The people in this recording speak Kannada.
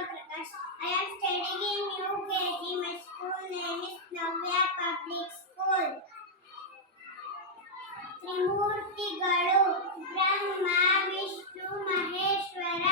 Prakash. I am studying in UKG. My school name is Navya Public School. ತ್ರಿಮೂರ್ತಿಗಳು Brahma Vishnu Maheshwara